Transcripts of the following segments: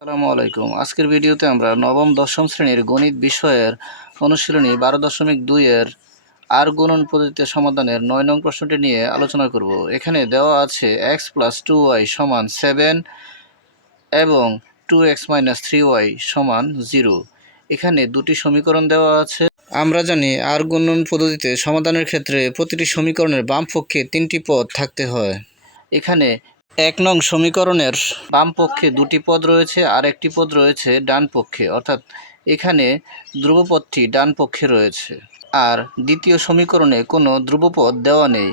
আসসালামু আলাইকুম। আজকের ভিডিওতে আমরা নবম দশম শ্রেণীর গণিত বিষয়ের অনুশীলনী 12.2 এর আর গুণন পদ্ধতিতে সমাধানের 9 নং প্রশ্নটি নিয়ে আলোচনা করব। এখানে দেওয়া আছে x + 2y = 7 এবং 2x - 3y = 0। এখানে দুটি সমীকরণ দেওয়া আছে। আমরা জানি আর গুণন পদ্ধতিতে সমাধানের ক্ষেত্রে প্রতিটি সমীকরণের বাম পক্ষে 3টি পদ থাকতে হয়। এখানে 1 নং সমীকরণের বাম পক্ষে 2টি পদ রয়েছে আর একটি পদ রয়েছে ডান পক্ষে, অর্থাৎ এখানে ধ্রুবপদটি ডান পক্ষে রয়েছে। আর দ্বিতীয় সমীকরণে কোনো ধ্রুবপদ দেওয়া নেই।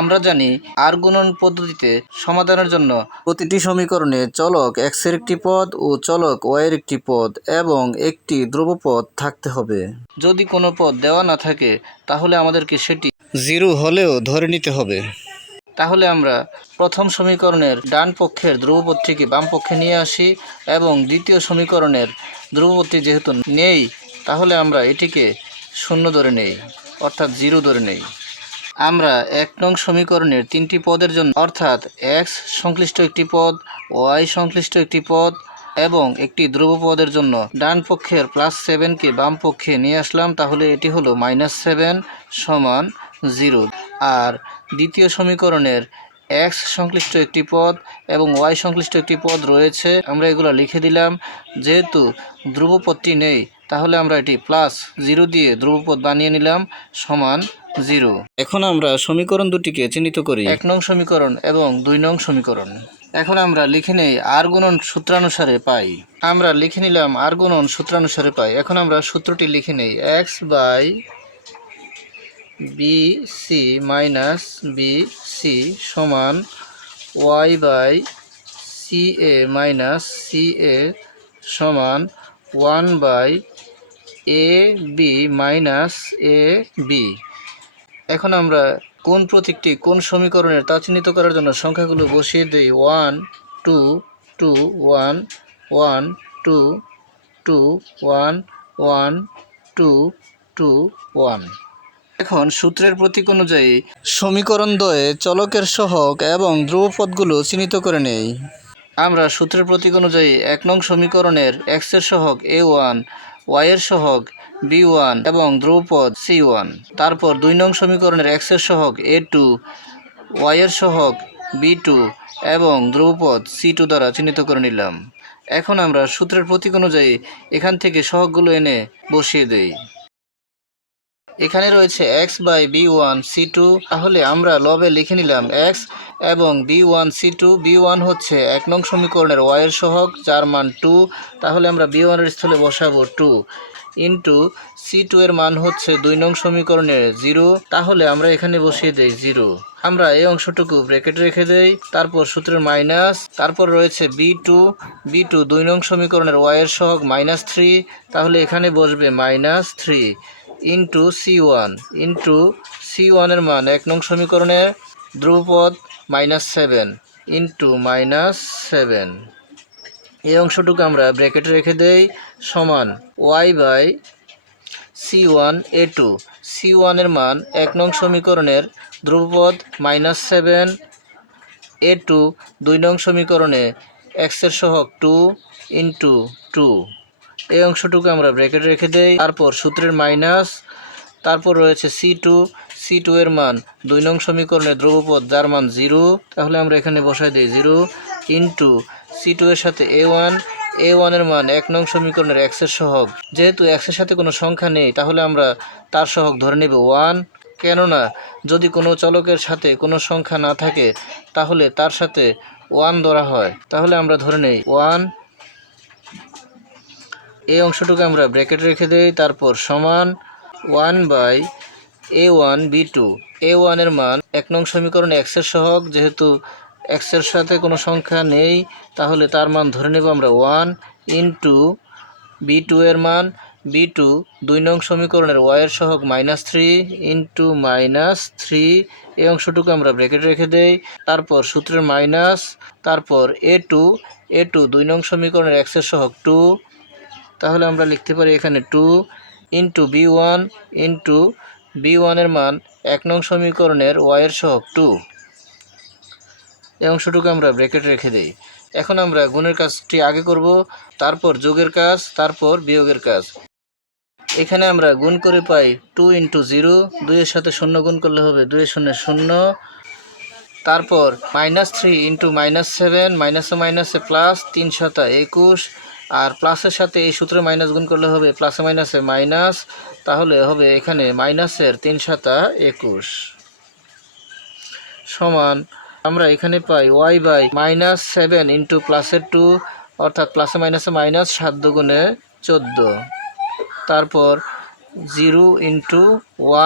আমরা জানি আর গুণন পদ্ধতিতে সমাধানের জন্য প্রতিটি সমীকরণে চলক x এর একটি পদ ও চলক y এর একটি পদ এবং একটি ধ্রুবপদ থাকতে হবে। যদি কোনো পদ দেওয়া না থাকে তাহলে আমাদেরকে সেটি 0 হলেও ধরে নিতে হবে। তাহলে আমরা প্রথম সমীকরণের ডান পক্ষের ধ্রুবপদটিকে বাম পক্ষে নিয়ে আসি এবং দ্বিতীয় সমীকরণের ধ্রুবপদটি যেহেতু নেই তাহলে আমরা এটিকে 0 ধরে নেই, অর্থাৎ 0 ধরে নেই। আমরা 1 নং সমীকরণের 3টি পদের জন্য, অর্থাৎ x সংশ্লিষ্ট একটি পদ, y সংশ্লিষ্ট একটি পদ এবং একটি ধ্রুবপদের জন্য ডান পক্ষের +7কে বাম পক্ষে নিয়ে আসলাম। তাহলে এটি হলো -7 = 0। আর দ্বিতীয় সমীকরণের x সংশ্লিষ্ট একটি পদ এবং y সংশ্লিষ্ট একটি পদ রয়েছে, আমরা এগুলো লিখে দিলাম। যেহেতু ধ্রুবপদটি নেই তাহলে আমরা এটি +0 দিয়ে ধ্রুবপদ বানিয়ে নিলাম =0। এখন আমরা সমীকরণ দুটিকে চিহ্নিত করি, 1 নং সমীকরণ এবং 2 নং সমীকরণ। এখন আমরা লিখে নেই আর গুণন সূত্রানুসারে পাই। আমরা লিখে নিলাম আর গুণন সূত্রানুসারে পাই। এখন আমরা সূত্রটি লিখে নেই x/bc - bc = y/ca - ca = 1/ab - ab। এখন আমরা কোন প্রতীকটি কোন সমীকরণের তা চিহ্নিত করার জন্য সংখ্যাগুলো বসিয়ে দিই। 1 2 2 1 1 2 2 1 1 2 2 1। এখন সূত্রের প্রতীক অনুযায়ী সমীকরণ দ্বয়ে চলকের সহগ এবং ধ্রুবপদগুলো চিহ্নিত করে নেই। আমরা সূত্রের প্রতীক অনুযায়ী 1 নং সমীকরণের x এর সহগ a1, y এর সহগ b1 এবং ধ্রুবপদ c1। তারপর 2 নং সমীকরণের x এর সহগ a2, y এর সহগ b2 এবং ধ্রুবপদ c2 দ্বারা চিহ্নিত করে নিলাম। এখন আমরা সূত্রের প্রতীক অনুযায়ী এখান থেকে সহগগুলো এনে বসিয়ে দেই। এখানে রয়েছে x/b1c2, তাহলে আমরা লবে লিখে নিলাম x এবং b1c2। b1 হচ্ছে 1 নং সমীকরণের y এর সহগ যার মান 2, তাহলে আমরা b1 এর স্থলে বসাবো 2 ইন্টু c2 এর মান হচ্ছে 2 নং সমীকরণের 0, তাহলে আমরা এখানে বসিয়ে দেই 0। আমরা এই অংশটুকু ব্র্যাকেটে রেখে দেই, তারপর সূত্রের মাইনাস, তারপর রয়েছে b2 2 নং সমীকরণের y এর সহগ -3, তাহলে এখানে বসবে -3 ইন্টু c1 এর মান 1 নং সমীকরণের ধ্রুবপদ -7 ইন্টু -7। এই অংশটুকু আমরা ব্র্যাকেটে রেখে দেই সমান y/c1 a2। c1 এর মান 1 নং সমীকরণের ধ্রুবপদ -7, a2 2 নং সমীকরণে x এর সহগ 2 ইন্টু 2। এই অংশটুকু আমরা ব্র্যাকেটে রেখে দেই, তারপর সূত্রের মাইনাস, তারপর রয়েছে c2 এর মান 2 নং সমীকরণের ধ্রুবপদ যার মান 0, তাহলে আমরা এখানে বসাই দিই 0 ইন্টু c2 এর সাথে a1 এর মান 1 নং সমীকরণের x এর সহগ। যেহেতু x এর সাথে কোনো সংখ্যা নেই তাহলে আমরা তার সহগ ধরে নেব 1, কেননা যদি কোনো চলকের সাথে কোনো সংখ্যা না থাকে তাহলে তার সাথে 1 ধরা হয়, তাহলে আমরা ধরে নেই 1। এই অংশটুকু আমরা ব্র্যাকেটে রেখে দেই, তারপর সমান 1/a1 b2। a1 এর মান 1 নং সমীকরণে x এর সহগ, যেহেতু x এর সাথে কোনো সংখ্যা নেই তাহলে তার মান ধরে নেব আমরা 1 ইন্টু b2 এর মান b2 2 নং সমীকরণের y এর সহগ -3 ইন্টু -3। এই অংশটুকু আমরা ব্র্যাকেটে রেখে দেই, তারপর সূত্রের মাইনাস, তারপর a2 2 নং সমীকরণের x এর সহগ 2, তাহলে আমরা লিখতে পারি এখানে 2 ইন্টু b1 এর মান 1 নং সমীকরণের y এর সহগ 2। এই অংশটুকু আমরা ব্র্যাকেট রেখে দেই। এখন আমরা গুণের কাজটি আগে করব, তারপর যোগের কাজ, তারপর বিয়োগের কাজ। এখানে আমরা গুণ করে পাই 2 × 0, 2-এর সাথে 0 গুণ করলে হবে 2 এর শূন্যে 0। তারপর -3 × -7, মাইনাসে মাইনাসে প্লাস, 3 × 7 21, আর প্লাসের সাথে এই সূত্রে মাইনাস গুণ করলে হবে প্লাসে মাইনাসে মাইনাস, তাহলে হবে এখানে মাইনাসের 3 × 7 21 সমান আমরা এখানে পাই y/-7 × +2, অর্থাৎ প্লাসে মাইনাসে মাইনাস, 7 × 2 = 14। তারপর 0 ×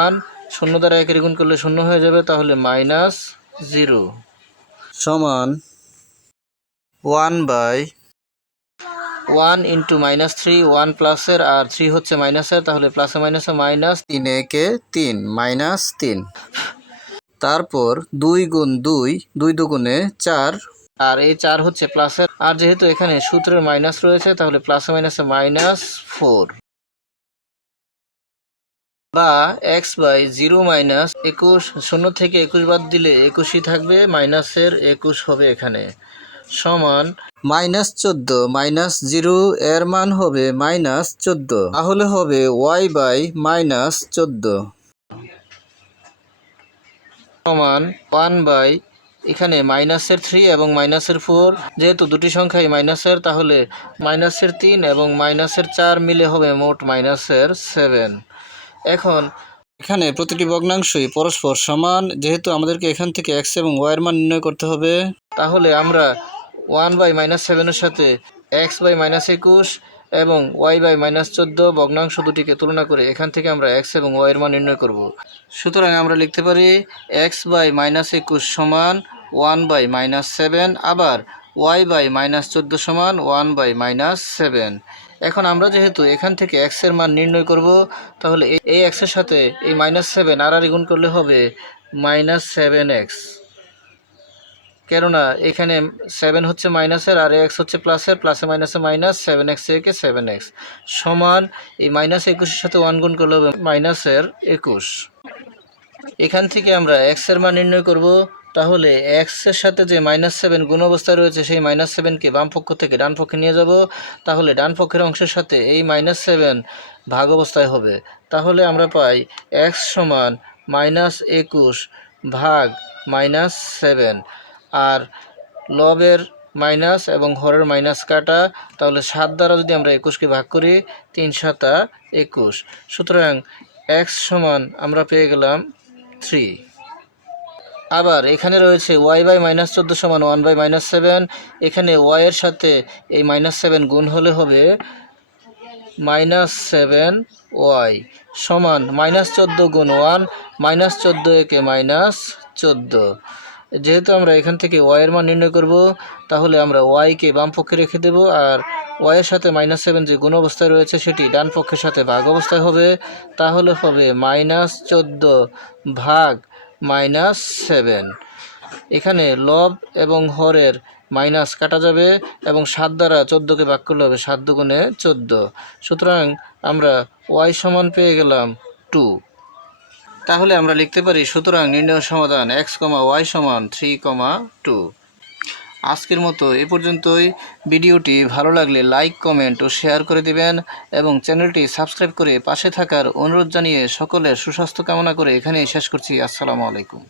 1, 0 দ্বারা 1 গুণ করলে 0 হয়ে যাবে, তাহলে -0 সমান 1/1 × -3, 1 প্লাসের আর 3 হচ্ছে মাইনাসের, তাহলে প্লাসে মাইনাসে মাইনাস, 3 × 1 = 3, -3। তারপর 2 × 2, 2 × 2 = 4, আর এই 4 হচ্ছে প্লাসের, আর যেহেতু এখানে সূত্রের মাইনাস রয়েছে, তাহলে প্লাসে মাইনাসে -4, বা x/0 - 21, 0 থেকে 21 বাদ দিলে 21ই থাকবে, মাইনাসের 21 হবে এখানে, সমান -14 - 0, এর মান হবে -14, তাহলে হবে y/-14 সমান 1/ এখানে -3 এবং -4, যেহেতু দুটি সংখ্যাই মাইনাসের, তাহলে -3 এবং -4 মিলে হবে মোট -7। এখন এখানে প্রতিটি ভগ্নাংশই পরস্পর সমান, যেহেতু আমাদেরকে এখান থেকে x এবং y এর মান নির্ণয় করতে হবে, তাহলে আমরা 1/-7 এর সাথে x/-21 এবং y/-14 ভগ্নাংশ দুটিকে তুলনা করে এখান থেকে আমরা x এবং y এর মান নির্ণয় করব। সুতরাং আমরা লিখতে পারি x/-21 সমান 1/-7, আবার y/-14 সমান 1/-7। এখন আমরা যেহেতু এখান থেকে x এর মান নির্ণয় করব, তাহলে এই x এর সাথে এই -7 আর গুণ করলে হবে -7x, কেননা এখানে 7 হচ্ছে মাইনাসের আর x হচ্ছে প্লাসের, প্লাসে মাইনাসে মাইনাস, 7x থেকে 7x সমান এই -21 এর সাথে 1 গুণ করলে হবে -21। এখান থেকে আমরা x এর মান নির্ণয় করব, তাহলে x এর সাথে যে -7 গুণ অবস্থায় রয়েছে, সেই -7কে বাম পক্ষ থেকে ডান পক্ষে নিয়ে যাব, তাহলে ডান পক্ষের অংশের সাথে এই -7 ভাগ অবস্থায় হবে, তাহলে আমরা পাই x সমান -21 ভাগ -7, আর লবের মাইনাস এবং হরের মাইনাস কাটা, তাহলে 7 দ্বারা যদি আমরা 21কে ভাগ করি, 3 × 7 = 21, সুতরাং x সমান আমরা পেয়ে গেলাম 3। আবার এখানে রয়েছে y/-14 সমান 1/-7, এখানে y এর সাথে এই -7 গুণ হলে হবে -7y সমান -14 × 1, -14 একে -14। যেহেতু আমরা এখান থেকে y এর মান নির্ণয় করব, তাহলে আমরা y কে বাম পক্ষে রেখে দেব, আর y এর সাথে -7 যে গুণ অবস্থায় রয়েছে সেটি ডান পক্ষের সাথে ভাগ অবস্থায় হবে, তাহলে হবে -14 ভাগ -7। এখানে লব এবং হরের মাইনাস কাটা যাবে এবং 7 দ্বারা 14কে ভাগ করলে হবে 7 × 2 = 14, সুতরাং আমরা y সমান পেয়ে গেলাম 2। তাহলে আমরা লিখতে পারি, সুতরাং নির্ণয় সমাধান x, y সমান 3, 2। আজকের মতো এ পর্যন্তই। ভিডিওটি ভালো লাগলে লাইক, কমেন্ট ও শেয়ার করে দিবেন এবং চ্যানেলটি সাবস্ক্রাইব করে পাশে থাকার অনুরোধ জানিয়ে সকলের সুস্বাস্থ্য কামনা করে এখানেই শেষ করছি। আসসালামু আলাইকুম।